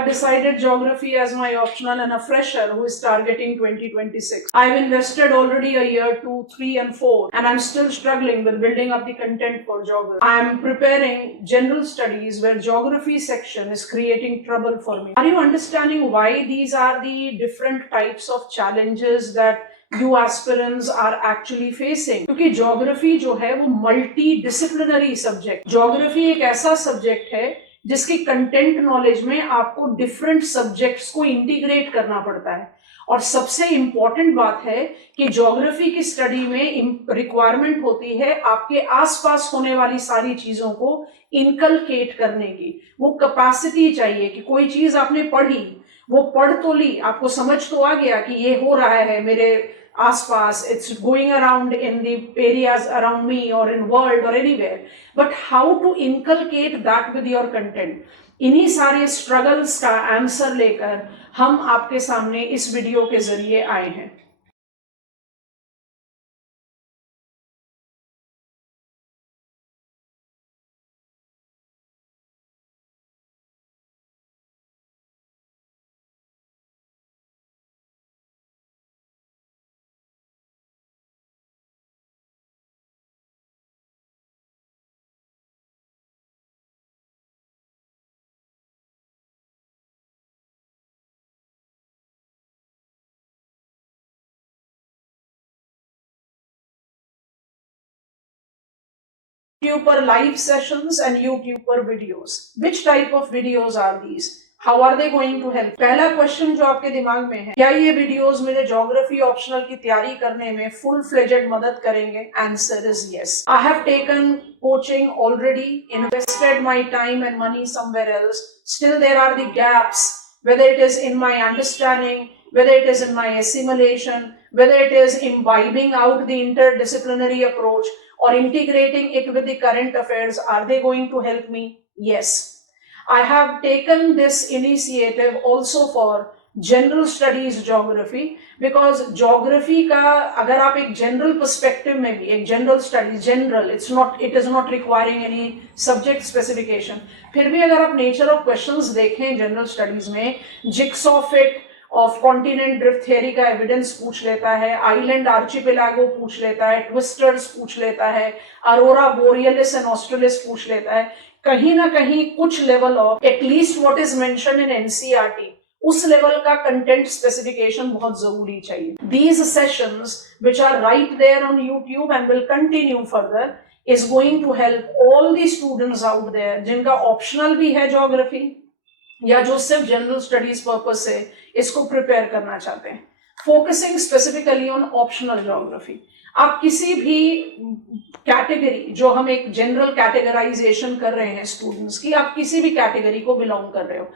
have decided geography as my optional and a fresher who is targeting 2026. I've invested already a year 2, 3 and 4 and I'm still struggling with building up the content for geography. I'm preparing general studies where geography section is creating trouble for me. Are you understanding why these are the different types of challenges that you aspirants are actually facing? क्योंकि geography जो है वो multidisciplinary subject. Geography एक ऐसा subject है जिसकी content knowledge में आपको डिफरेंट सब्जेक्ट्स को इंटीग्रेट करना पड़ता है। और सबसे इंपॉर्टेंट बात है कि ज्योग्राफी की स्टडी में रिक्वायरमेंट होती है आपके आसपास होने वाली सारी चीजों को इनकलकेट करने की। वो कैपेसिटी चाहिए कि कोई चीज आपने पढ़ी, वो पढ़ तो ली, आपको समझ तो आ गया कि ये हो रहा है मेरे आसपास, it's going around in the areas around me or in world or anywhere, but how to inculcate that with your content? इन्हीं सारे स्ट्रगल्स का आंसर लेकर हम आपके सामने इस वीडियो के जरिए आए हैं। YouTube पर live sessions and YouTube पर videos. Which type of videos are these? How are they going to help? पहला क्वेश्चन जो आपके दिमाग में है, क्या ये वीडियोस मेरे ज्योग्राफी ऑप्शनल की तैयारी करने में फुल फ्लेजेड मदद करेंगे? Answer is yes. I have taken coaching already, invested my time and money somewhere else. Still there are the gaps, whether it is in my understanding, whether it is in my assimilation, whether it is imbibing out the interdisciplinary approach or integrating it with the current affairs. Are they going to help me? Yes. I have taken this initiative also for general studies geography, because geography का अगर आप एक general perspective में भी एक general studies, general, it is not requiring any subject specification, फिर भी अगर आप nature of questions देखें general studies में, jigsaw fit of continent drift theory का एविडेंस पूछ लेता है, आइलैंड आर्चिपेलागो पूछ लेता है, ट्विस्टर्स पूछ लेता है, अरोरा बोरियलिस एंड ऑस्ट्रेलिस पूछ लेता है। कहीं ना कहीं कुछ level of at least what is mention in NCERT, उस लेवल का कंटेंट स्पेसिफिकेशन बहुत जरूरी चाहिए। These sessions which are right there on YouTube and will continue further is going to help all the students out there जिनका optional भी है geography या जो सिर्फ जनरल स्टडीज पर्पस से इसको प्रिपेयर करना चाहते हैं। Focusing specifically on optional geography. आप किसी भी कैटेगरी, जो हम एक जनरल कैटेगराइजेशन कर रहे हैं स्टूडेंट्स की, आप किसी भी कैटेगरी को बिलोंग कर रहे हो,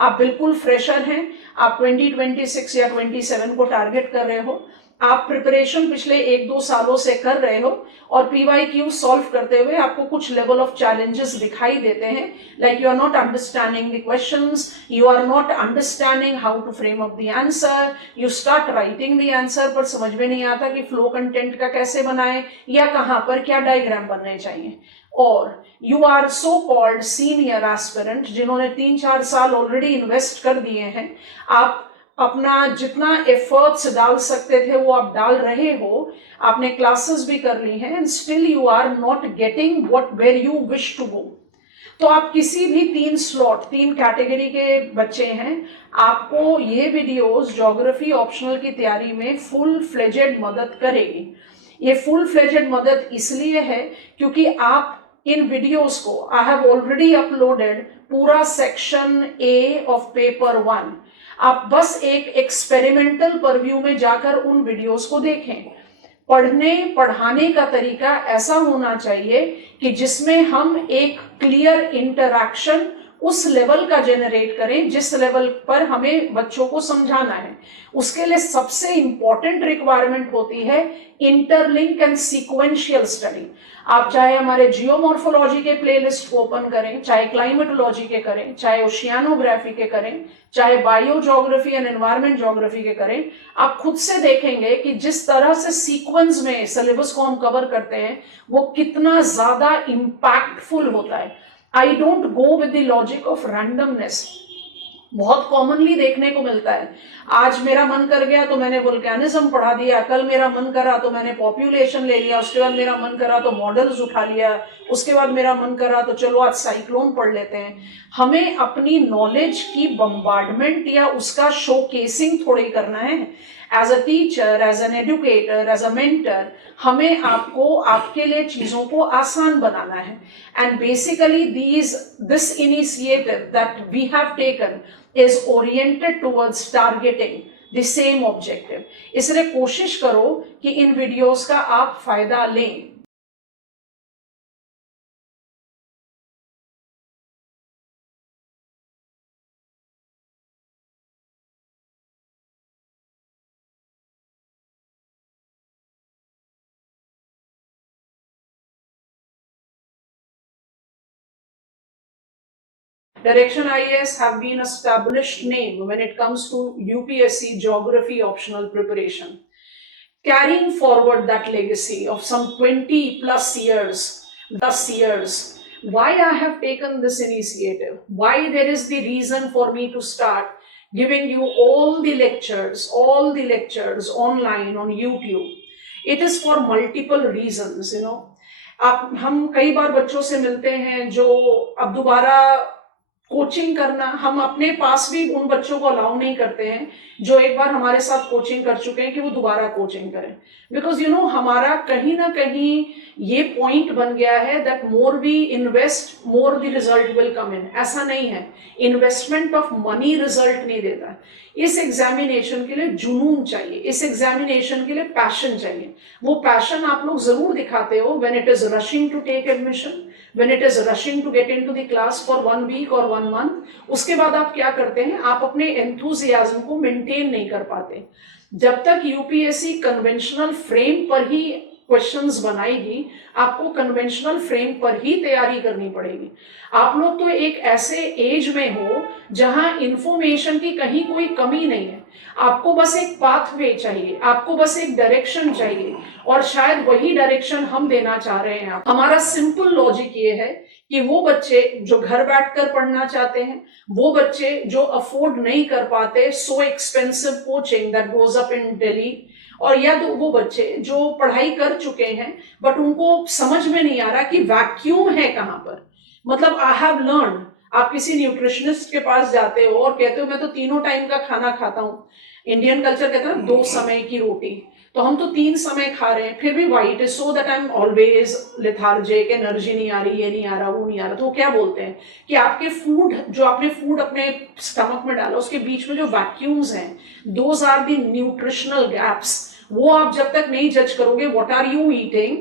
आप बिल्कुल फ्रेशर हैं, आप 2026 या 27 को टारगेट कर रहे हो, आप प्रिपरेशन पिछले 1-2 सालों से कर रहे हो और PYQ सॉल्व करते हुए आपको कुछ लेवल ऑफ चैलेंजेस दिखाई देते हैं, like you are not understanding the questions, you are not understanding how to frame up the answer, you start writing the answer पर समझ में नहीं आता कि फ्लो कंटेंट का कैसे बनाएं या कहां पर क्या डायग्राम बनने चाहिए। और you are so called senior aspirant जिन्होंने 3-4 साल ऑलरेडी इन्वेस्ट कर दिए हैं, आप अपना जितना एफर्ट्स डाल सकते थे वो आप डाल रहे हो, आपने क्लासेस भी कर ली हैं, and still you are not getting what where you wish to go. तो आप किसी भी 3 स्लॉट 3 कैटेगरी के बच्चे हैं, आपको ये वीडियोस ज्योग्राफी ऑप्शनल की तैयारी में फुल फ्लेजेड मदद करेगी। ये फुल फ्लेजेड मदद इसलिए है क्योंकि आप इन वीडियोस को, आई हैव ऑलरेडी अपलोडेड पूरा सेक्शन A ऑफ पेपर 1, आप बस एक एक्सपेरिमेंटल परव्यू में जाकर उन वीडियोस को देखें। पढ़ाने का तरीका ऐसा होना चाहिए कि जिसमें हम एक क्लियर इंटरैक्शन उस लेवल का जेनरेट करें जिस लेवल पर हमें बच्चों को समझाना है। उसके लिए सबसे इंपॉर्टेंट रिक्वायरमेंट होती है इंटरलिंक एंड सीक्वेंशियल स्टडी। आप चाहे हमारे जियोमॉर्फोलॉजी के प्लेलिस्ट को ओपन करें, चाहे क्लाइमेटोलॉजी के करें, चाहे ओशियानोग्राफी के करें, चाहे bio geography and environment geography के करें, आप खुद से देखेंगे कि जिस तरह से सीक्वेंस में सिलेबस को हम कवर करते हैं वो कितना ज्यादा इंपैक्टफुल होता है। I don't go with the logic of randomness. बहुत कॉमनली देखने को मिलता है। आज मेरा मन कर गया तो मैंने वोल्केनिज्म पढ़ा दिया, कल मेरा मन करा तो मैंने पॉपुलेशन ले लिया, उसके बाद मेरा मन करा तो मॉडल्स उठा लिया, उसके बाद मेरा मन करा तो चलो आज साइक्लोन पढ़ लेते हैं। हमें अपनी नॉलेज की बम्बार्डमेंट या उसका शोकेसिंग थोड़ी करना है। As a teacher, as an educator, as a mentor, हमें आपको आपके लिए चीजों को आसान बनाना है। And basically this initiative that we have taken is oriented towards targeting the same objective. इसलिए कोशिश करो कि इन वीडियोस का आप फायदा लें। Direction IAS have been established name when it comes to UPSC geography optional preparation. Carrying forward that legacy of some 20 plus years, why I have taken this initiative, why there is the reason for me to start giving you all the lectures online on YouTube. It is for multiple reasons, आप हम कई बार बच्चों से मिलते हैं जो अब दोबारा कोचिंग करना, हम अपने पास भी उन बच्चों को अलाउ नहीं करते हैं जो एक बार हमारे साथ कोचिंग कर चुके हैं कि वो दोबारा कोचिंग करें। बिकॉज हमारा कहीं ना कहीं ये पॉइंट बन गया है that more we invest more the result will come in. ऐसा नहीं है, इन्वेस्टमेंट ऑफ मनी रिजल्ट नहीं देता। इस एग्जामिनेशन के लिए जुनून चाहिए, इस एग्जामिनेशन के लिए पैशन चाहिए। वो पैशन आप लोग जरूर दिखाते हो when it is rushing to take admission, when it is rushing to get into the class for 1 week or 1 month। उसके बाद आप क्या करते हैं, आप अपने एंथुजियाज्म को मेंटेन नहीं कर पाते। जब तक यूपीएससी कन्वेंशनल फ्रेम पर ही क्वेश्चंस बनाएगी, आपको कन्वेंशनल फ्रेम पर ही तैयारी करनी पड़ेगी। आप लोग तो एक ऐसे एज में हो जहां इंफॉर्मेशन की कहीं कोई कमी नहीं है। आपको बस एक पाथवे चाहिए, आपको बस एक डायरेक्शन चाहिए, और शायद वही डायरेक्शन हम देना चाह रहे हैं। हमारा सिंपल लॉजिक ये है कि वो बच्चे जो घर बैठकर पढ़ना चाहते हैं, वो बच्चे जो अफोर्ड नहीं कर पाते so expensive coaching that goes up in Delhi, और या तो वो बच्चे जो पढ़ाई कर चुके हैं बट उनको समझ में नहीं आ रहा कि वैक्यूम है कहां पर। मतलब आई हैव लर्न, आप किसी न्यूट्रिशनिस्ट के पास जाते हो और कहते हो मैं तो 3 टाइम का खाना खाता हूं। इंडियन कल्चर कहता है 2 समय की रोटी, तो हम तो 3 समय खा रहे हैं, फिर भी white is so that I am always lethargic, energy नहीं आ रही, ये नहीं आ रहा, वो नहीं आ रहा। तो वो क्या बोलते हैं कि आपके फूड, जो आपने फूड अपने स्टमक में डाला, उसके बीच में जो वैक्यूम्स हैं, those are the nutritional gaps. वो आप जब तक नहीं जज करोगे व्हाट आर यू ईटिंग,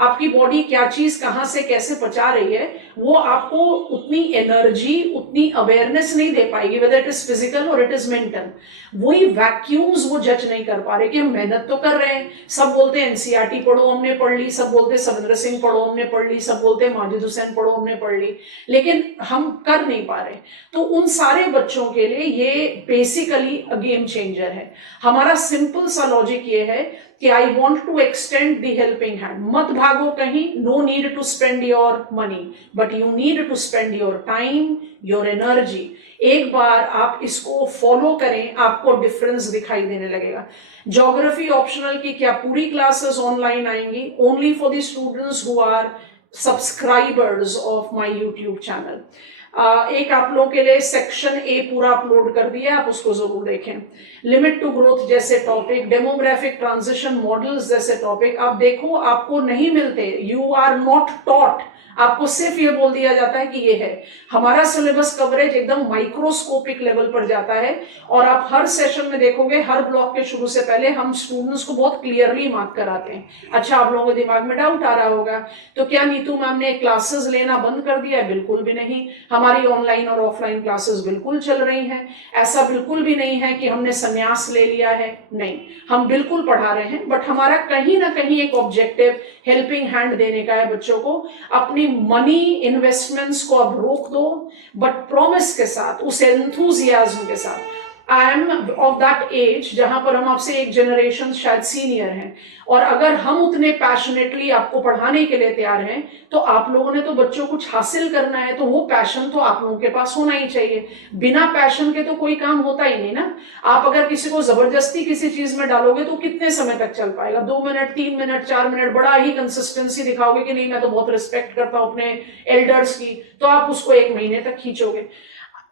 आपकी बॉडी क्या चीज कहां से कैसे पचा रही है, वो आपको उतनी एनर्जी, उतनी अवेयरनेस नहीं दे पाएगी, वेदर इट इज फिजिकल और इट इज मेंटल। वही वैक्यूम्स वो जज नहीं कर पा रहे कि हम मेहनत तो कर रहे हैं। सब बोलते हैं एनसीईआरटी पढ़ो, हमने पढ़ ली, सब बोलते हैं सविंद्र सिंह पढ़ो, हमने पढ़ ली, सब बोलते हैं माजिद हुसैन पढ़ो, हमने पढ़ ली, लेकिन हम कर नहीं पा रहे। तो उन सारे बच्चों के लिए ये बेसिकली अ गेम चेंजर है। हमारा सिंपल सा लॉजिक ये है कि I want to extend the helping hand. मत भागो कहीं, no need to spend your money, but you need to spend your time, your energy. एक बार आप इसको फॉलो करें, आपको डिफरेंस दिखाई देने लगेगा। ज्योग्राफी ऑप्शनल की क्या पूरी क्लासेस ऑनलाइन आएंगी? Only for the students who are subscribers of my YouTube channel. एक आप लोगों के लिए सेक्शन ए पूरा अपलोड कर दिया, आप उसको जरूर देखें। लिमिट टू ग्रोथ जैसे टॉपिक, डेमोग्राफिक ट्रांजिशन मॉडल्स जैसे टॉपिक आप देखो, आपको नहीं मिलते, यू आर नॉट टॉट। आपको सिर्फ ये बोल दिया जाता है कि ये है। हमारा सिलेबस कवरेज एकदम माइक्रोस्कोपिक लेवल पर जाता है, और आप हर सेशन में देखोगे, हर ब्लॉक के शुरू से पहले हम स्टूडेंट्स को बहुत क्लियरली मार्क कराते हैं। अच्छा, आप लोगों के दिमाग में डाउट आ रहा होगा, तो क्या नीतू मैम ने क्लासेस लेना बंद कर दिया? बिल्कुल भी नहीं। हमारी ऑनलाइन और ऑफलाइन क्लासेस बिल्कुल चल रही हैं। ऐसा बिल्कुल भी नहीं है कि हमने संन्यास ले लिया है, नहीं, हम बिल्कुल पढ़ा रहे हैं। बट हमारा कहीं ना कहीं एक ऑब्जेक्टिव हेल्पिंग हैंड देने का है बच्चों को। अपनी मनी इन्वेस्टमेंट्स को अब रोक दो, बट प्रॉमिस के साथ, उस एंथुजियाज्म के साथ। I am of that age जहां पर हम आपसे एक जनरेशन शायद सीनियर हैं, और अगर हम उतने पैशनेटली आपको पढ़ाने के लिए तैयार हैं तो आप लोगों ने तो बच्चों को कुछ हासिल करना है, तो वो पैशन तो आप लोगों के पास होना ही चाहिए। बिना पैशन के तो कोई काम होता ही नहीं ना। आप अगर किसी को जबरदस्ती किसी चीज में डालोगे तो कितने समय तक चल पाएगा? 2 मिनट, 3 मिनट, 4 मिनट, बड़ा ही कंसिस्टेंसी दिखाओगे कि नहीं मैं तो बहुत रिस्पेक्ट करता हूं अपने एल्डर्स की, तो आप उसको 1 महीने तक खींचोगे।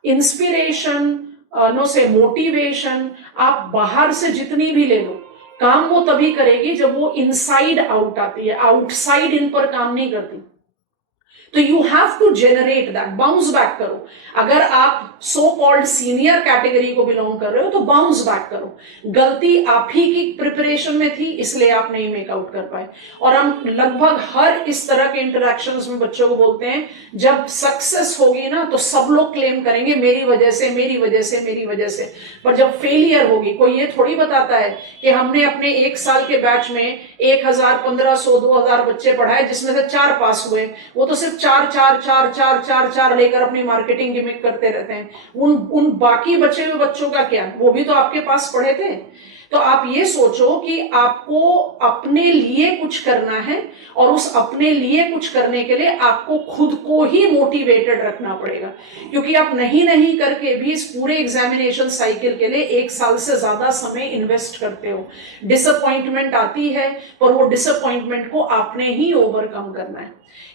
इंस्पिरेशन नो से मोटिवेशन आप बाहर से जितनी भी ले लो, काम वो तभी करेगी जब वो इनसाइड आउट आती है, आउटसाइड इन पर काम नहीं करती। तो you have to generate that, bounce back करो। अगर आप सो कॉल्ड सीनियर कैटेगरी को बिलोंग कर रहे हो तो बाउंस बैक करो। गलती आप ही की प्रिपरेशन में थी, इसलिए आप नहीं मेकआउट कर पाए। और हम लगभग हर इस तरह के इंटरेक्शंस में बच्चों को बोलते हैं, जब सक्सेस होगी ना तो सब लोग क्लेम करेंगे मेरी वजह से, मेरी वजह से, मेरी वजह से। पर जब फेलियर होगी, कोई ये थोड़ी बताता है कि हमने अपने 1 साल के बैच में 1000, 1500, 2000 बच्चे पढ़ाए जिसमें से 4 पास हुए। वो तो सिर्फ 4 लेकर अपनी मार्केटिंग गिमिक करते रहते हैं। उन बाकी बचे हुए बच्चों का क्या? वो भी तो आपके पास पढ़े थे। तो आप ये सोचो कि आपको अपने लिए कुछ करना है, और उस अपने लिए कुछ करने के लिए आपको खुद को ही मोटिवेटेड रखना पड़ेगा। क्योंकि आप नहीं करके भी इस पूरे एग्जामिनेशन साइकिल के लिए 1 साल से ज्यादा समय इन्वेस्ट करते हो। डिसअपॉइंटमेंट आती है, पर वो डिसअपॉइंटमेंट को आपने ही ओवरकम करना है।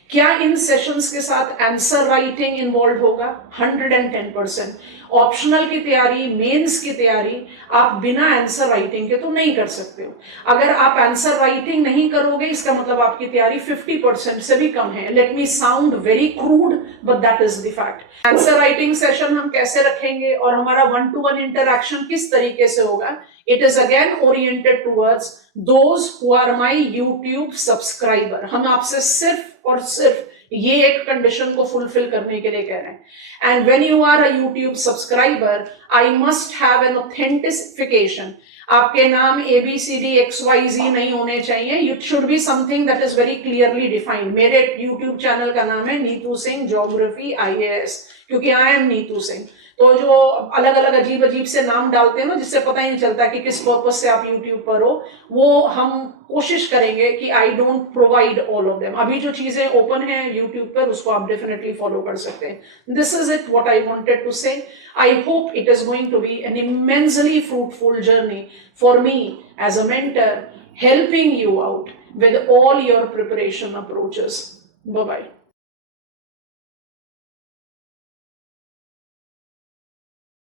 क्या इन सेशंस के साथ आंसर राइटिंग इन्वॉल्व होगा? 110%। ऑप्शनल की तैयारी, मेंस की तैयारी आप बिना आंसर राइटिंग के तो नहीं कर सकते हो। अगर आप आंसर राइटिंग नहीं करोगे, इसका मतलब आपकी तैयारी 50% से भी कम है। Let me sound very crude, but that is the fact. Answer writing session हम कैसे रखेंगे और हमारा 1-to-1 इंटरैक्शन किस तरीके से होगा? It is again oriented towards those who are my YouTube subscriber. हम आपसे सिर्फ और सिर्फ ये एक कंडीशन को फुलफिल करने के लिए कह रहे हैं। And when you are a YouTube subscriber, I must have an authentication. आपके नाम ABCDXYZ नहीं होने चाहिए। It should be something that is very clearly defined. मेरे YouTube चैनल का नाम है नीतू सिंह ज्योग्राफी IAS, क्योंकि आई एम नीतू सिंह। तो जो अलग अलग अजीब से नाम डालते हैं ना, जिससे पता ही नहीं चलता कि किस पर्पज से आप YouTube पर हो, वो हम कोशिश करेंगे कि I don't provide all of them. अभी जो चीजें ओपन है YouTube पर, उसको आप डेफिनेटली फॉलो कर सकते हैं। This is it what I wanted to say. I hope it is going to be an immensely fruitful journey for me as a mentor, helping you out with all your preparation approaches. Bye-bye.